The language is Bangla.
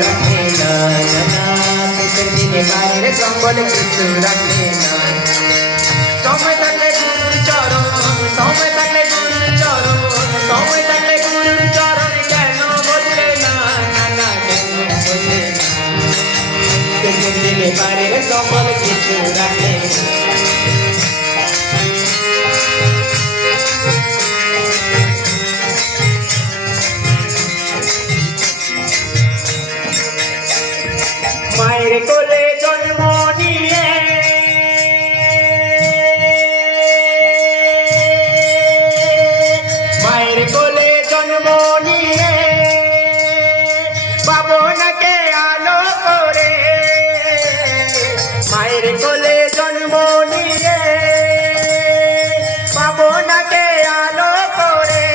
রাখে না শেষের দিনে গায়ের সম্বল কিছু রাখে না সময় থাকলে গুরুর চরণ সময় থাকলে গুরুর চরণ সময় থাকলে গুরুর চরণ কেন বললে না না কেন বললে না শেষের দিনে গায়ের সম্বল কিছু রাখে না মায়ের কোলে জন্ম নিয়ে মায়ের কোলে জন্ম নিয়ে পাবনাকে আলো করে মায়ের কোলে জন্ম নিয়ে পাবনাকে আলো করে